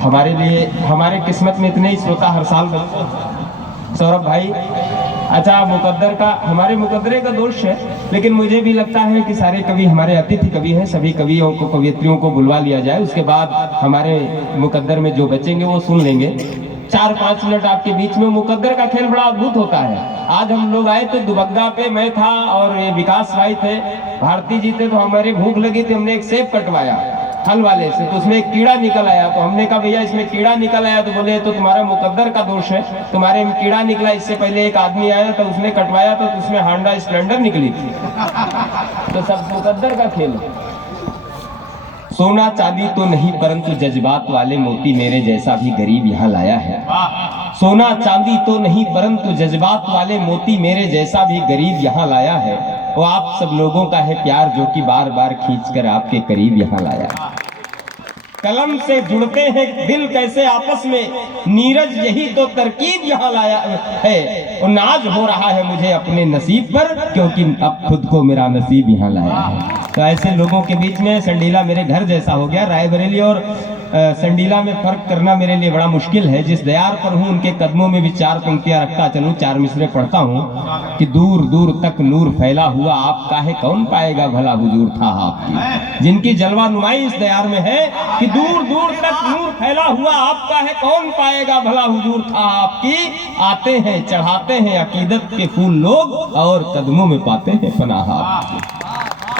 हमारे लिए, हमारे किस्मत में इतने ही श्रोता हर साल बनते हैं। सौरभ भाई, अच्छा मुकद्दर का, हमारे मुकद्दरे का दोष है, लेकिन मुझे भी लगता है कि सारे कवि हमारे अतिथि कवि हैं, सभी कवियों को, कवियत्रियों को बुलवा लिया जाए, उसके बाद हमारे मुकद्दर में जो बचेंगे वो सुन लेंगे। 4-5 मिनट आपके बीच में। मुकद्दर का खेल बड़ा अद्भुत होता है। आज हम लोग आए थे दुबग्गा पे, मैं था और ये विकास भाई थे, भारती जी थे, तो हमारे भूख लगी थी, हमने एक सेब कटवाया फल वाले से, तो उसमें एक कीड़ा निकल आया। तो हमने कहा भैया इसमें कीड़ा निकल आया, तो बोले तो तुम्हारा मुकद्दर का दोष है, तुम्हारे में कीड़ा निकला, इससे पहले एक आदमी आया था उसने कटवाया था, तो उसमें हांडा स्प्लेंडर निकली थी। तो सब मुकद्दर का खेल। सोना चांदी तो नहीं परंतु जज्बात वाले मोती मेरे जैसा भी गरीब यहाँ लाया है। सोना चांदी तो नहीं परंतु जज्बात वाले मोती मेरे जैसा भी गरीब यहाँ लाया है। वो आप सब लोगों का है प्यार जो कि बार बार खींचकर आपके करीब यहाँ लाया है। कलम से जुड़ते हैं दिल कैसे आपस में, नीरज यही तो तरकीब यहाँ लाया है। और नाज हो रहा है मुझे अपने नसीब पर, क्योंकि अब खुद को मेरा नसीब यहाँ लाया है। तो ऐसे लोगों के बीच में संडीला मेरे घर जैसा हो गया। रायबरेली और संडीला में फर्क करना मेरे लिए बड़ा मुश्किल है। जिस दयार पर हूँ उनके कदमों में भी 4 पंक्तियां रखता चलूं, 4 मिसरे पढ़ता हूँ कि दूर दूर तक नूर फैला हुआ आपका है, कौन पाएगा भला हुजूर था आपकी। जिनकी जलवा नुमाई इस दयार में है कि दूर दूर तक नूर फैला हुआ आपका है, कौन पाएगा भला हुजूर था आपकी। आते हैं चढ़ाते हैं अकीदत के फूल लोग और कदमों में पाते हैं पनाह आपकी।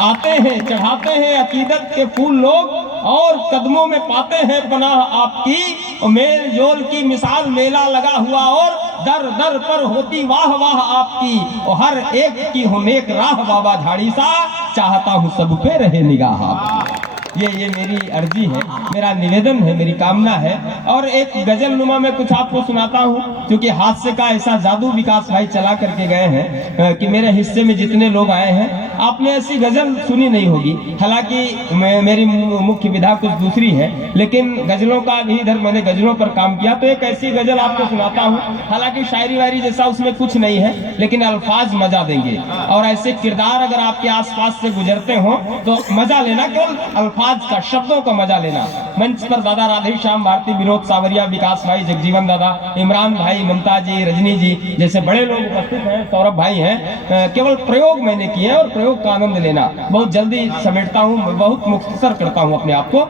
आते हैं चढ़ाते हैं अकीदत के फूल लोग और कदमों में पाते हैं पनाह आपकी। और मेल जोल की मिसाल मेला लगा हुआ और दर दर पर होती वाह वाह आपकी। और हर एक की हो नेक राह बाबा झाड़ी सा, चाहता हूँ सब पे रहे निगाह आपकी। ये मेरी अर्जी है, मेरा निवेदन है, मेरी कामना है। और एक गजल नुमा में कुछ आपको सुनाता हूँ, क्योंकि हास्य का ऐसा जादू विकास भाई चला करके गए हैं कि मेरे हिस्से में जितने लोग आए हैं आपने ऐसी गजल सुनी नहीं होगी। हालांकि मेरी मुख्य विधा कुछ दूसरी है, लेकिन गजलों का भी इधर मैंने गजलों पर काम किया। तो एक ऐसी गजल आपको सुनाता हूँ, हालांकि शायरी वायरी जैसा उसमें कुछ नहीं है, लेकिन अल्फाज मजा देंगे। और ऐसे किरदार अगर आपके आसपास से गुजरते हो तो मजा लेना, केवल अल्फाज का, शब्दों का मजा लेना। मंच पर दादा राधे श्याम भारती, विनोद सावरिया, विकास भाई, जगजीवन दादा, इमरान भाई, ममता जी, रजनी जी जैसे बड़े लोग उपस्थित हैं, सौरभ भाई हैं। केवल प्रयोग मैंने किए हैं और प्रयोग का आनंद लेना। बहुत जल्दी समेटता हूँ, बहुत मुख्तसर करता हूँ अपने आप को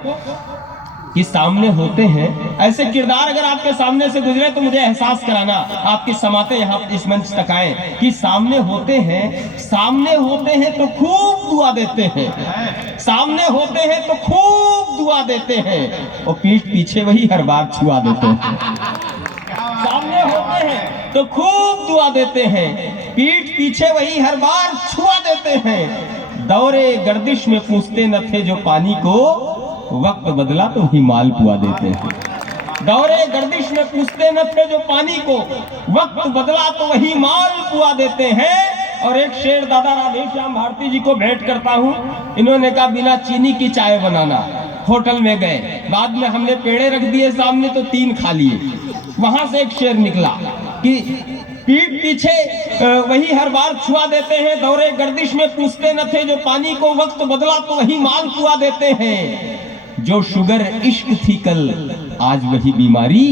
कि सामने होते हैं ऐसे किरदार अगर आपके सामने से गुजरे तो मुझे एहसास कराना, आपकी समाते यहाँ इस मंच तक आए कि सामने होते हैं, सामने होते हैं तो खूब दुआ देते हैं, सामने होते हैं तो खूब दुआ देते हैं और पीठ पीछे वही हर बार छुआ देते हैं। सामने होते हैं तो खूब दुआ देते हैं, पीठ पीछे वही हर बार छुआ देते हैं। दौरे गर्दिश में पूछते न थे जो पानी को, वक्त बदला तो ही माल पुआ देते हैं। दौरे गर्दिश में पूछते न थे जो पानी को, वक्त बदला तो वही माल पुआ देते हैं। और एक शेर दादा राधे श्याम भारती जी को भेंट करता हूँ। इन्होंने कहा बिना चीनी की चाय बनाना। होटल में गए, बाद में हमने पेड़े रख दिए सामने तो 3 खा लिए। वहां से एक शेर निकला कि पीठ पीछे वही हर बार छुआ देते हैं, दौरे गर्दिश में पूछते न थे जो पानी को, वक्त बदला तो वही माल पुआ देते हैं। जो शुगर इश्क थी कल आज वही बीमारी,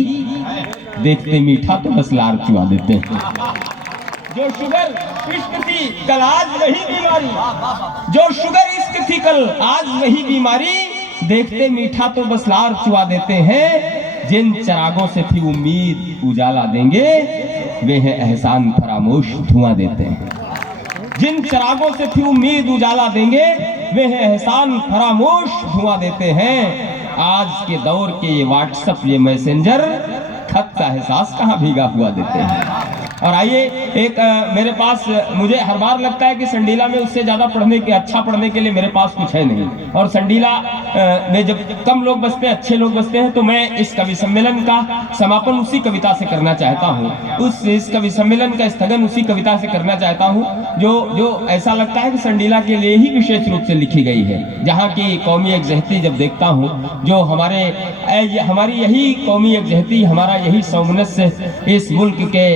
देखते मीठा तो बस लार चुआ देते हैं। जो शुगर इश्क थी कल आज वही बीमारी, जो शुगर इश्क थी कल आज वही बीमारी, देखते मीठा तो बस लार चुआ देते हैं। जिन चरागों से थी उम्मीद उजाला देंगे, वे हैं एहसान फरामोश धुआं देते हैं। जिन चरागों से थी उम्मीद उजाला देंगे, वे हैं एहसान फरामोश धुआं देते हैं। आज के दौर के ये व्हाट्सएप, ये मैसेंजर, खत का एहसास कहाँ भीगा हुआ देते हैं। और आइए एक मेरे पास, मुझे हर बार लगता है कि संडीला में उससे ज्यादा अच्छा पढ़ने के लिए मेरे पास कुछ है नहीं। और संडीला में जब कम लोग बसते हैं, अच्छे लोग बसते हैं, तो मैं इस कवि सम्मेलन का समापन उसी कविता से करना चाहता हूँ। इस कवि सम्मेलन का स्थगन उसी कविता से करना चाहता हूँ जो ऐसा लगता है कि संडीला के लिए ही विशेष रूप से लिखी गई है। जहाँ की कौमी यकजहती जब देखता हूँ, जो हमारी यही कौमी यकजहती, हमारा यही सौमनस्य इस मुल्क के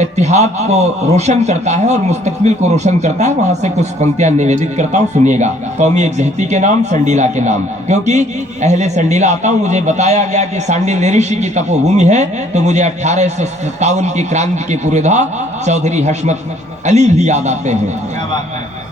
इत्तिहाद को रोशन करता है और मुस्तकबिल को रोशन करता है। वहां से कुछ पंक्तियां निवेदित करता हूं, सुनिएगा। कौमी एकजहती के नाम, संडीला के नाम, क्योंकि अहले संडीला आता हूं, मुझे बताया गया कि सांडिल ऋषि की तपोभूमि है, तो मुझे 1857 की क्रांति के पुरोधा चौधरी हशमत अली भी याद आते हैं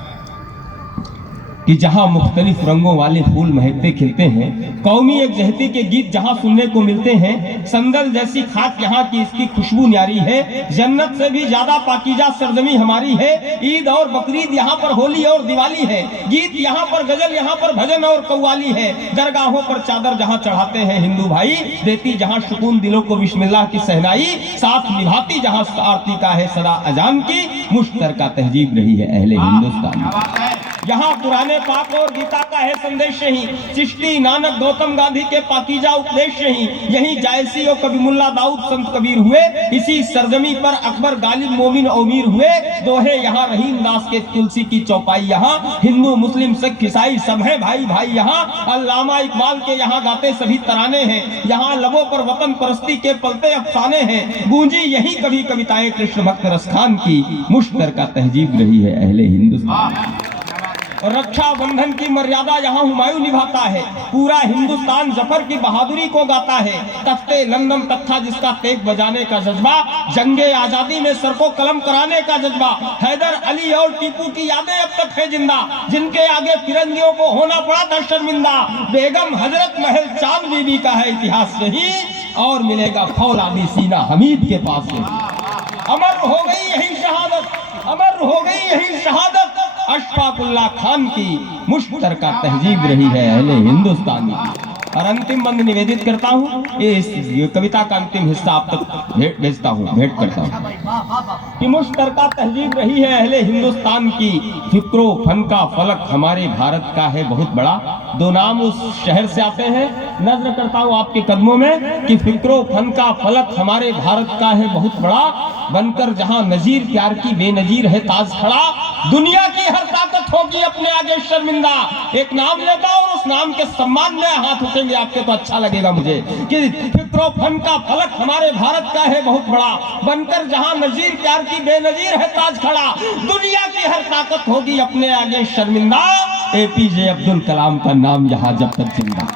कि जहां मुख्तलिफ रंगों वाले फूल महकते खिलते हैं। कौमी एकजहती के गीत जहां सुनने को मिलते हैं। संदल जैसी खाक यहाँ की, इसकी खुशबू न्यारी है। जन्नत से भी ज्यादा पाकीजा सरजमी हमारी है। ईद और बकरीद यहाँ पर होली और दिवाली है। गीत यहाँ पर गजल, यहाँ पर भजन और कव्वाली है। दरगाहों पर चादर जहाँ चढ़ाते हैं हिंदू भाई, देती जहाँ सुकून दिलों को बिस्मिल्लाह की सहनाई, साथ निभाती जहाँ आरती का है सदा अजान की, मुश्तरका तहजीब रही है अहले हिंदुस्तान। यहाँ पुराने पाक और गीता का है संदेश ही, चिश्ती नानक गौतम गांधी के पाकीजा उपदेश ही। यही जायसी और कबीमुल्ला दाऊद संत कबीर हुए। इसी सरजमी पर अकबर गालिब मोमिन अमीर हुए। दोहे यहाँ रहीम दास के तुलसी की चौपाई यहाँ। हिंदू मुस्लिम सिख ईसाई सब है भाई भाई यहाँ। अल्लामा इकबाल के यहाँ गाते सभी तराने हैं। यहाँ लबों पर वतन परस्ती के पलते अफसाने हैं। गूंजी यही कभी कविताएं कृष्ण भक्त रसखान की, मुश्तरका तहजीब रही है अहले हिंदुस्तान। रक्षा बंधन की मर्यादा यहाँ हुमायूं निभाता है। पूरा हिंदुस्तान जफर की बहादुरी को गाता है। तख्ते लंदन तख्ता जिसका तेग बजाने का जज्बा, जंगे आजादी में सर को कलम कराने का जज्बा। हैदर अली और टीपू की यादें अब तक है जिंदा, जिनके आगे फिरंगियों को होना पड़ा था शर्मिंदा। बेगम हजरत महल चांद बीबी का है इतिहास नहीं, और मिलेगा फौलादी सीना हमीद के पास से। अमर हो गई यही शहादत, अमर हो गई यही शहादत अशफाकुल्लाह खान की, मुश्तरका तहजीब रही है अहले हिंदुस्तानी। और अंतिम बंद निवेदित करता हूँ, इस कविता का अंतिम हिस्सा आप तक भेजता हूँ, भेंट करता हूँ कि मुश्तरका तहजीब रही है अहले हिंदुस्तान की। फिक्रो फन का फलक हमारे भारत का है बहुत बड़ा। दो नाम उस शहर से आते हैं, नजर करता हूँ आपके कदमों में कि फिक्रो फन का फलक हमारे भारत का है बहुत बड़ा। बनकर जहां नजीर प्यार की बेनजीर है ताज खड़ा। दुनिया की हर ताकत होगी अपने आगे शर्मिंदा। एक नाम लेता और उस नाम के सम्मान में हाथ उठेंगे आपके तो अच्छा लगेगा मुझे कि फिक्रो फन का फलक हमारे भारत का है बहुत बड़ा। बनकर जहां नजीर प्यार की बेनजीर है ताज खड़ा। दुनिया की हर ताकत होगी अपने आगे शर्मिंदा। एपीजे अब्दुल कलाम का नाम यहाँ जब तक जिंदा।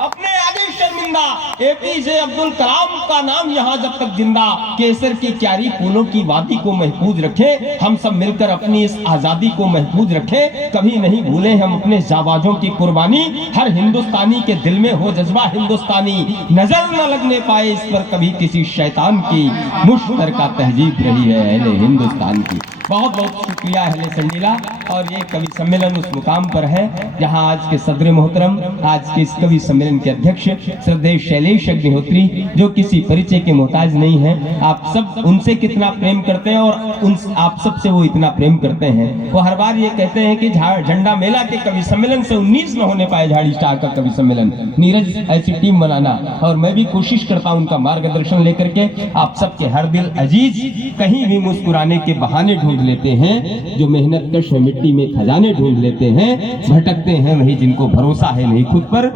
अपने आगे शर्मिंदा, एपीजे अब्दुल कलाम का नाम यहाँ जब तक जिंदा। केसर की क्यारी फूलों की वादी को महफूज रखे, हम सब मिलकर अपनी इस आजादी को महफूज रखे। कभी नहीं भूले हम अपने जाबाजों की कुर्बानी। हर हिंदुस्तानी के दिल में हो जज्बा हिंदुस्तानी। नजर न लगने पाए इस पर कभी किसी शैतान की, मुश्तरका तहजीब रही है अहले हिंदुस्तान की। बहुत बहुत शुक्रिया अहले संडीला। और ये कवि सम्मेलन उस मुकाम पर है जहां आज के सदर मोहतरम, आज के इस कवि सम्मेलन के अध्यक्ष श्रद्धेय शैलेश अग्निहोत्री, जो किसी परिचय के मोहताज नहीं है। आप सब उनसे कितना प्रेम करते हैं और उन आप सब से वो इतना प्रेम करते हैं। वो हर बार ये कहते हैं कि झंडा मेला के कवि सम्मेलन से 19 में होने पाए झाड़ी स्टार का कवि सम्मेलन। नीरज ऐसी टीम बनाना, और मैं भी कोशिश करता हूं उनका मार्गदर्शन लेकर के। आप सबके हर दिल अजीज कहीं भी मुस्कुराने के बहाने ढूंढ लेते हैं, जो मेहनत कश मिट्टी में खजाने ढूंढ लेते हैं। भटकते हैं वही जिनको भरोसा है नहीं खुद पर।